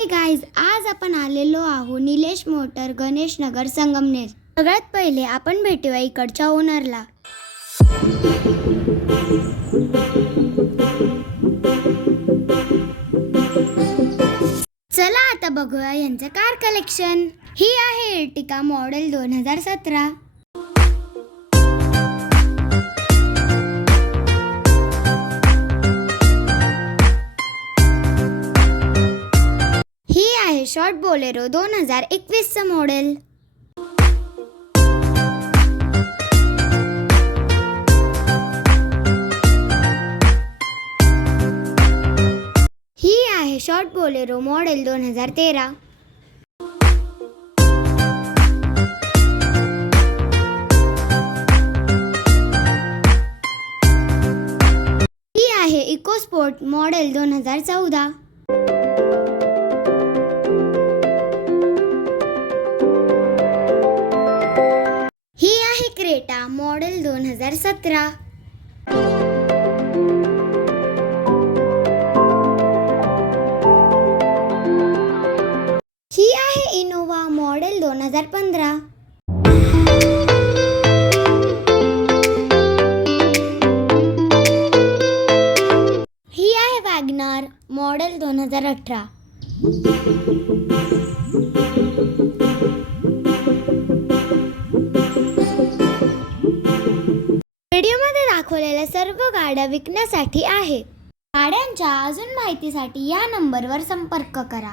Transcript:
हे गाईज, आज आपण आलेलो आहोत निलेश मोटर गणेश नगर संगमनेर. सगळ्यात पहिले आपण भेटूया इकडच्या ओनरला. चला आता बघूया यांचं कार कलेक्शन. ही आहे एर्टिगा मॉडेल 2017. ही आहे शॉर्ट बोलेरो 2021 चं मॉडेल. ही आहे शॉर्ट बोलेरो मॉडेल 2013. ही आहे इको स्पोर्ट मॉडेल 2014. ही आहे क्रेटा मॉडेल 2017. ही आहे इनोवा मॉडेल 2015. ही आहे वॅगनर मॉडेल 2018. व्हिडिओमध्ये दाखवलेल्या सर्व गाड्या विकण्यासाठी आहेत. गाड्यांच्या अजून माहितीसाठी या नंबरवर संपर्क करा.